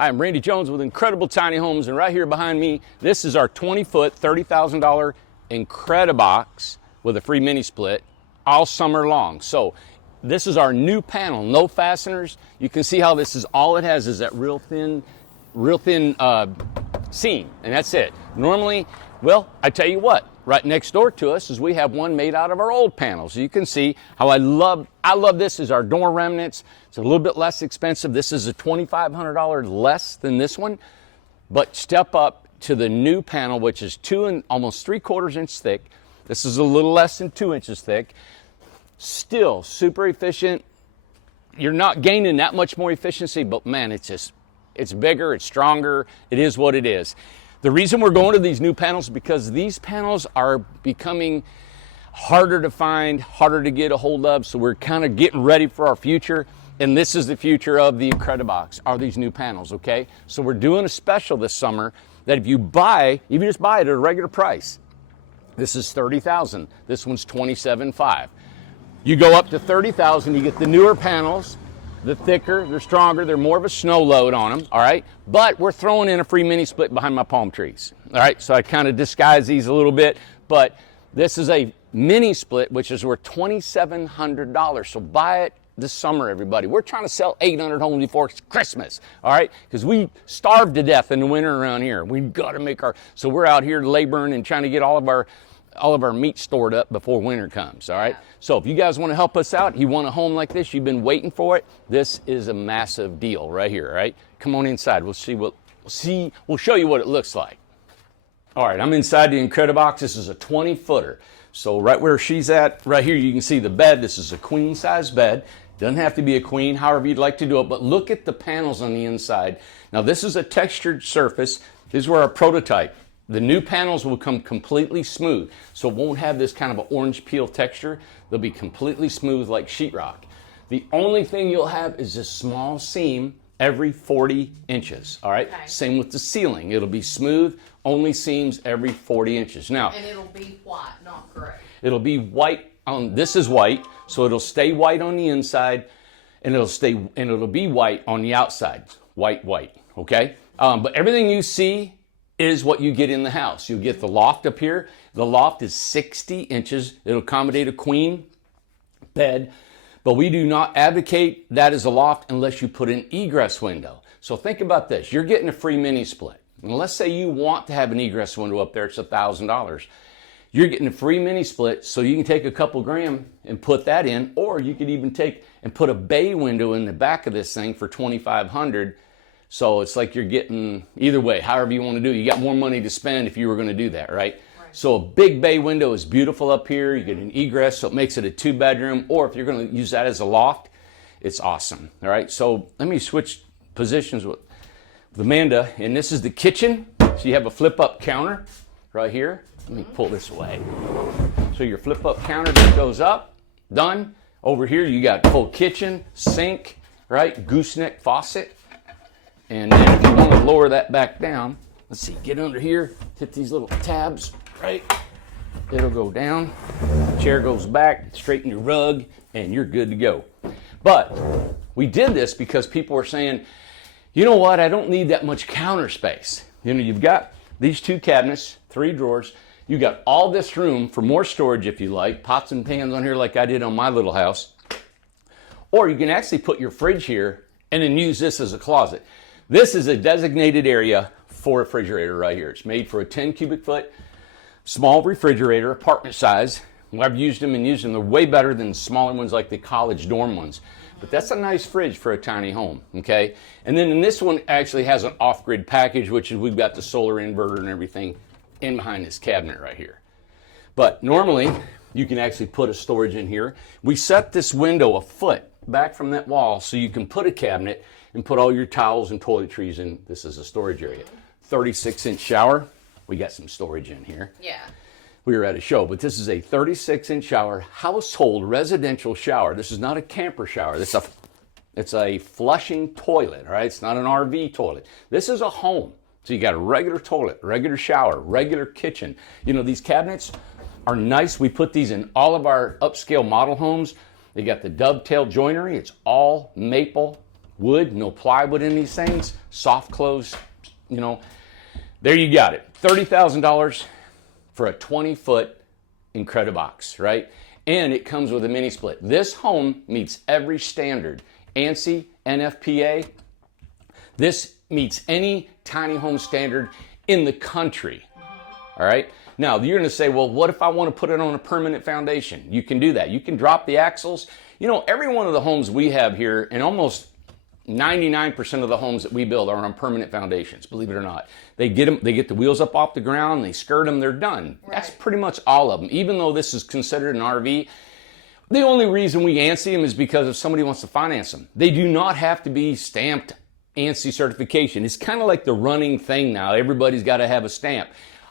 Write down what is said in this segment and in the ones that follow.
Hi, I'm Randy Jones with Incredible Tiny Homes, and right here behind me, this is our 20-foot, $30,000 Incredibox with a free mini split all summer long. So this is our new panel, no fasteners. You can see how this is, all it has is that real thin seam, and that's it. Normally, well, I tell you what, right next door to us is we have one made out of our old panels. You can see how I love this is our door remnants. It's a little bit less expensive. This is a $2,500 less than this one, but step up to the new panel, which is 2 and almost 3/4 inch thick. This is a little less than 2 inches thick. Still super efficient. You're not gaining that much more efficiency, but man, it's bigger, it's stronger. It is what it is. The reason we're going to these new panels is because these panels are becoming harder to find, harder to get a hold of, so we're kind of getting ready for our future, and this is the future of the Incredibox, are these new panels, okay? So we're doing a special this summer that if you just buy it at a regular price, this is $30,000, this one's $27,500. You go up to $30,000, you get the newer panels, the thicker, they're stronger, they're more of a snow load on them, all right? But we're throwing in a free mini split behind my palm trees, all right? So I kind of disguise these a little bit, but this is a mini split, which is worth $2,700. So buy it this summer, everybody. We're trying to sell 800 homes before Christmas, all right? Because we starve to death in the winter around here. We've got to make so we're out here laboring and trying to get all of our meat stored up before winter comes, all right? Yeah. So if you guys want to help us out, you want a home like this, you've been waiting for it, this is a massive deal right here, all right? Come on inside, we'll show you what it looks like. All right, I'm inside the Incredibox. This is a 20-footer. So right where she's at, right here, you can see the bed. This is a queen size bed. Doesn't have to be a queen, however you'd like to do it, but look at the panels on the inside. Now this is a textured surface. This is where our prototype. The new panels will come completely smooth, so it won't have this kind of an orange peel texture. They'll be completely smooth like sheetrock. The only thing you'll have is this small seam every 40 inches, all right? Okay. Same with the ceiling. It'll be smooth, only seams every 40 inches. Now, and it'll be white, not gray. It'll be white this is white, so it'll stay white on the inside, and it'll be white on the outside. White, okay? But everything you see is what you get in the house. You'll get the loft up here. The loft is 60 inches. It'll accommodate a queen bed, but we do not advocate that as a loft unless you put an egress window. So think about this. You're getting a free mini split. And let's say you want to have an egress window up there. It's $1,000. You're getting a free mini split, so you can take a couple grand and put that in, or you could even take and put a bay window in the back of this thing for $2,500. So it's like you're getting, either way, however you want to do it, you got more money to spend if you were going to do that, right? So a big bay window is beautiful up here. You get an egress, so it makes it a 2-bedroom, or if you're going to use that as a loft, it's awesome, all right? So let me switch positions with Amanda, and this is the kitchen. So you have a flip-up counter right here. Let me pull this away. So your flip-up counter just goes up, done. Over here you got full kitchen, sink, right? Gooseneck faucet. And then if you want to lower that back down, let's see, get under here, hit these little tabs, right? It'll go down, chair goes back, straighten your rug, and you're good to go. But we did this because people were saying, you know what, I don't need that much counter space. You know, you've got these 2 cabinets, 3 drawers, you got all this room for more storage if you like, pots and pans on here like I did on my little house. Or you can actually put your fridge here and then use this as a closet. This is a designated area for a refrigerator right here. It's made for a 10 cubic foot small refrigerator, apartment size. I've used them. They're way better than smaller ones like the college dorm ones. But that's a nice fridge for a tiny home, okay? And then in this one actually has an off-grid package, which is we've got the solar inverter and everything in behind this cabinet right here. But normally you can actually put a storage in here. We set this window a foot back from that wall so you can put a cabinet and put all your towels and toiletries in. This is a storage area. 36-inch shower. We got some storage in here. Yeah. We were at a show, but this is a 36-inch shower, household residential shower. This is not a camper shower. It's a flushing toilet, all right? It's not an RV toilet. This is a home. So you got a regular toilet, regular shower, regular kitchen. You know, these cabinets are nice. We put these in all of our upscale model homes. They got the dovetail joinery. It's all maple wood, no plywood in these things, soft close, you know. There you got it. $30,000 for a 20-foot Incredibox, right? And it comes with a mini split. This home meets every standard. ANSI, NFPA. This meets any tiny home standard in the country. All right? Now, you're going to say, well, what if I want to put it on a permanent foundation? You can do that. You can drop the axles. You know, every one of the homes we have here, and almost 99% of the homes that we build are on permanent foundations, believe it or not. They get the wheels up off the ground, they skirt them, they're done. Right. That's pretty much all of them. Even though this is considered an RV, the only reason we ANSI them is because if somebody wants to finance them. They do not have to be stamped ANSI certification. It's kind of like the running thing now. Everybody's got to have a stamp.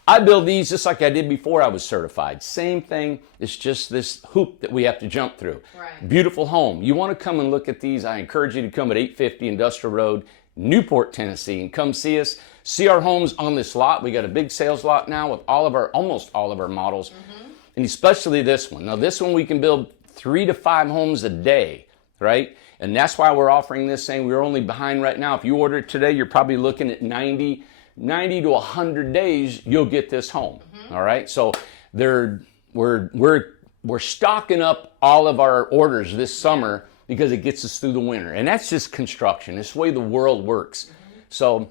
I build these just like I did before I was certified. Same thing. It's just this hoop that we have to jump through. Right. Beautiful home. You want to come and look at these, I encourage you to come at 850 Industrial Road, Newport, Tennessee, and come see us. See our homes on this lot. We got a big sales lot now with almost all of our models, and especially this one. Now this one we can build 3 to 5 homes a day, right? And that's why we're offering this thing. We're only behind right now. If you order it today, you're probably looking at 90 to 100 days, you'll get this home. All right. So we're stocking up all of our orders this summer because it gets us through the winter. And that's just construction. It's the way the world works. So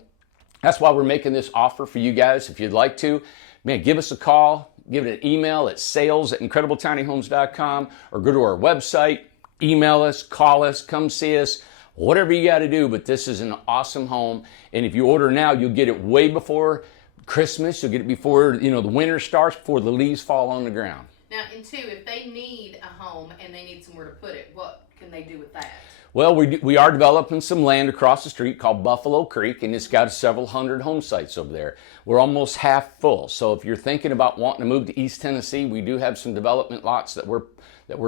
that's why we're making this offer for you guys. If you'd like to, man, give us a call, give it an email at sales@incredibletinyhomes.com, or go to our website, email us, call us, come see us. Whatever you got to do, but this is an awesome home. And if you order now, you'll get it way before Christmas. You'll get it before, the winter starts, before the leaves fall on the ground. Now, and two, if they need a home and they need somewhere to put it, what can they do with that? Well, we are developing some land across the street called Buffalo Creek, and it's got several hundred home sites over there. We're almost half full. So if you're thinking about wanting to move to East Tennessee, we do have some development lots that we're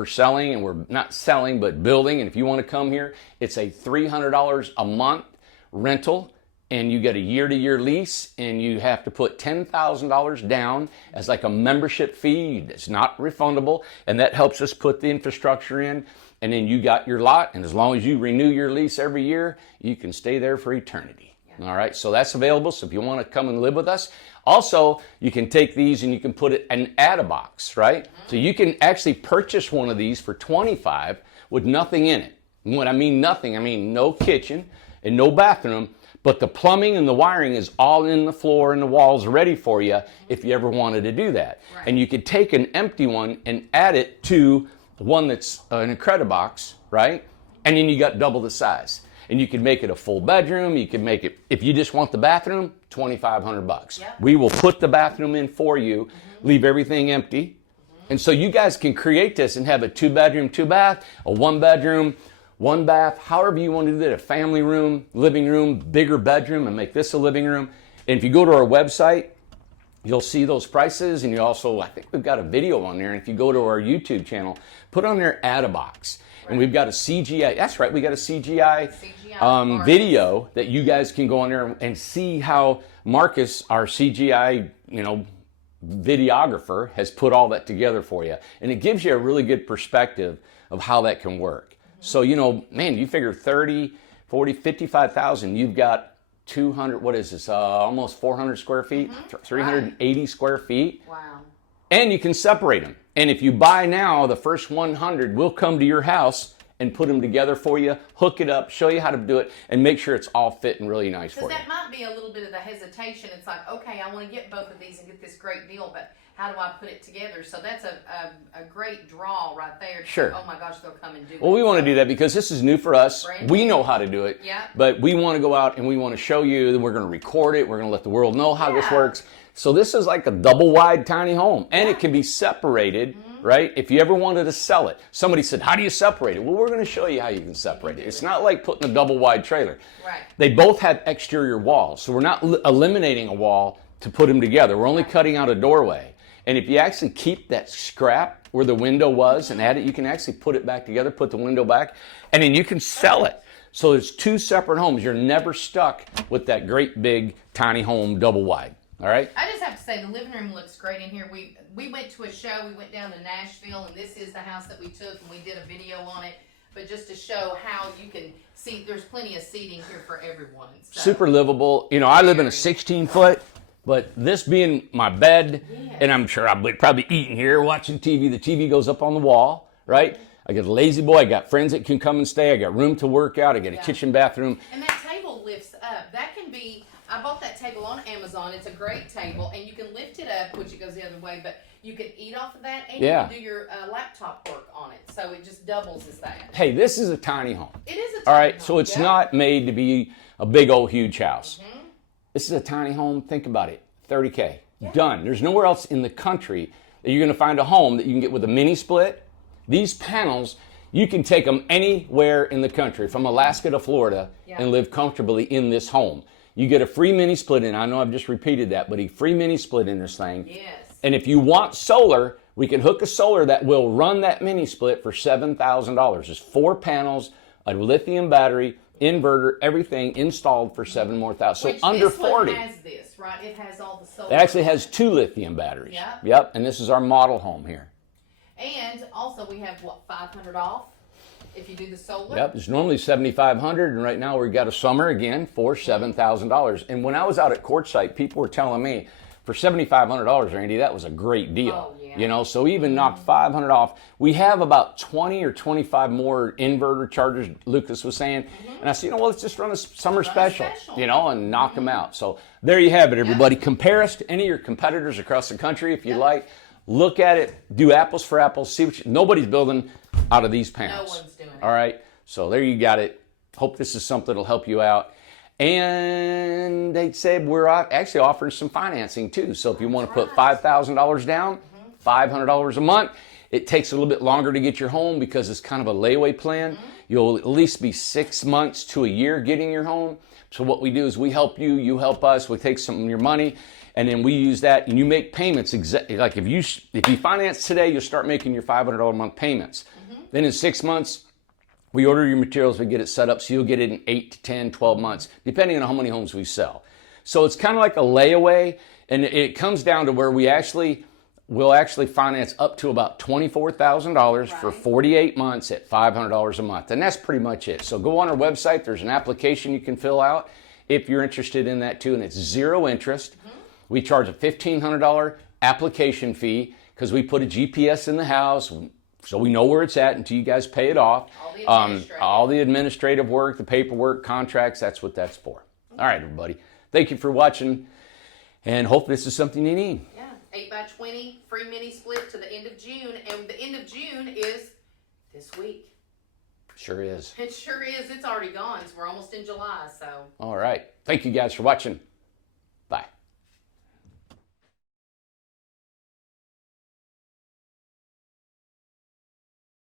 selling, and we're not selling, but building. And if you want to come here, it's a $300 a month rental, and you get a year-to-year lease, and you have to put $10,000 down as like a membership fee. It's not refundable, and that helps us put the infrastructure in. And then you got your lot, and as long as you renew your lease every year, you can stay there for eternity. Yeah. All right, so that's available. So if you want to come and live with us, also you can take these and you can put it and add a box, right? So you can actually purchase one of these for $25 with nothing in it. And when I mean nothing, I mean no kitchen and no bathroom, but the plumbing and the wiring is all in the floor and the walls ready for you if you ever wanted to do that. Right. And you could take an empty one and add it to one that's an Incredibox, right? And then you got double the size. And you can make it a full bedroom. You can make it, if you just want the bathroom, $2,500. Yep. We will put the bathroom in for you, leave everything empty. And so you guys can create this and have a 2-bedroom, 2-bath, a 1-bedroom, 1-bath, however you want to do that, a family room, living room, bigger bedroom, and make this a living room. And if you go to our website, you'll see those prices, and you also, I think we've got a video on there. And if you go to our YouTube channel, put on there, add a box. Right. And we've got a CGI, that's right, we got a CGI video that you guys can go on there and see how Marcus, our CGI, videographer, has put all that together for you. And it gives you a really good perspective of how that can work. So, man, you figure 30, 40, 55,000, you've got 200, what is this, almost 400 square feet, 380 square feet. Wow. And you can separate them. And if you buy now, the first 100 will come to your house and put them together for you, hook it up, show you how to do it, and make sure it's all fitting really nice for you. Because that might be a little bit of the hesitation. It's like, okay, I want to get both of these and get this great deal, but how do I put it together? So that's a great draw right there. Sure. Oh my gosh, they'll come and do it. Well, we want to do that because this is new for us. We know how to do it. Yeah. But we want to go out and we want to show you, then we're going to record it. We're going to let the world know how this works. So this is like a double wide tiny home, and it can be separated, right? If you ever wanted to sell it. Somebody said, how do you separate it? Well, we're going to show you how you can separate it. It's not like putting a double wide trailer. Right. They both have exterior walls. So we're not eliminating a wall to put them together. We're only cutting out a doorway. And if you actually keep that scrap where the window was and add it, you can actually put it back together, put the window back, and then you can sell it. So it's 2 separate homes. You're never stuck with that great big tiny home double wide. All right? I just have to say the living room looks great in here. We went to a show. We went down to Nashville, and this is the house that we took, and we did a video on it. but just to show how you can see, there's plenty of seating here for everyone. So. Super livable. You know, I live in a 16-foot, but this being my bed, and I'm sure I'll probably eating here, watching TV. The TV goes up on the wall, right? I got a lazy boy. I got friends that can come and stay. I got room to work out. I got a kitchen, bathroom. And that table lifts up. That can be, I bought that table on Amazon. It's a great table, and you can lift it up, which it goes the other way, but you can eat off of that, and you can do your laptop work on it. So it just doubles as that. Hey, this is a tiny home. It is a tiny All right, home. so it's not made to be a big old huge house. This is a tiny home. Think about it. $30K. Done. There's nowhere else in the country that you're going to find a home that you can get with a mini split. These panels, you can take them anywhere in the country, from Alaska to Florida, and live comfortably in this home. You get a free mini split in. I know I've just repeated that, but a free mini split in this thing. Yes. And if you want solar, we can hook a solar that will run that mini split for $7,000. There's 4 panels, a lithium battery, inverter, everything installed for $7,000 more. So Which under this 40. one has this, right? It has all the solar. It actually has 2 lithium batteries. Yep. And this is our model home here. And also we have, what, $500 off if you do the solar? Yep. It's normally $7,500, and right now we've got a summer again for $7,000. And when I was out at Quartzsite, people were telling me, for $7,500, Randy, that was a great deal. Oh, yeah. You know, so even knocked $500 off. We have about 20 or 25 more inverter chargers, Lucas was saying. And I said, you know, well, let's just run a summer special, you know, and knock them out. So there you have it, everybody. Compare us to any of your competitors across the country if you'd like. Look at it, do apples for apples, see what nobody's building out of these panels. No one's doing it. All right, so there you got it. Hope this is something that'll help you out. And they said we're actually offering some financing too. So if you want to put $5,000 down, $500 a month, it takes a little bit longer to get your home because it's kind of a layaway plan. You'll at least be 6 months to a year getting your home. So what we do is we help you, you help us. We take some of your money, and then we use that, and you make payments. Like if you finance today, you'll start making your $500 a month payments. Then in 6 months, we order your materials, we get it set up, so you'll get it in 8 to 10, 12 months, depending on how many homes we sell. So it's kind of like a layaway, and it comes down to where we'll actually finance up to about $24,000 for 48 months at $500 a month. And that's pretty much it. So go on our website. There's an application you can fill out if you're interested in that too, and it's 0 interest. We charge a $1,500 application fee because we put a GPS in the house, so we know where it's at until you guys pay it off. All the administrative work, the paperwork, contracts, that's what that's for. All right, everybody. Thank you for watching, and hope this is something you need. 8x20 free mini split to the end of June, and the end of June is this week. Sure is. It sure is. It's already gone. So we're almost in July. So. All right. Thank you guys for watching.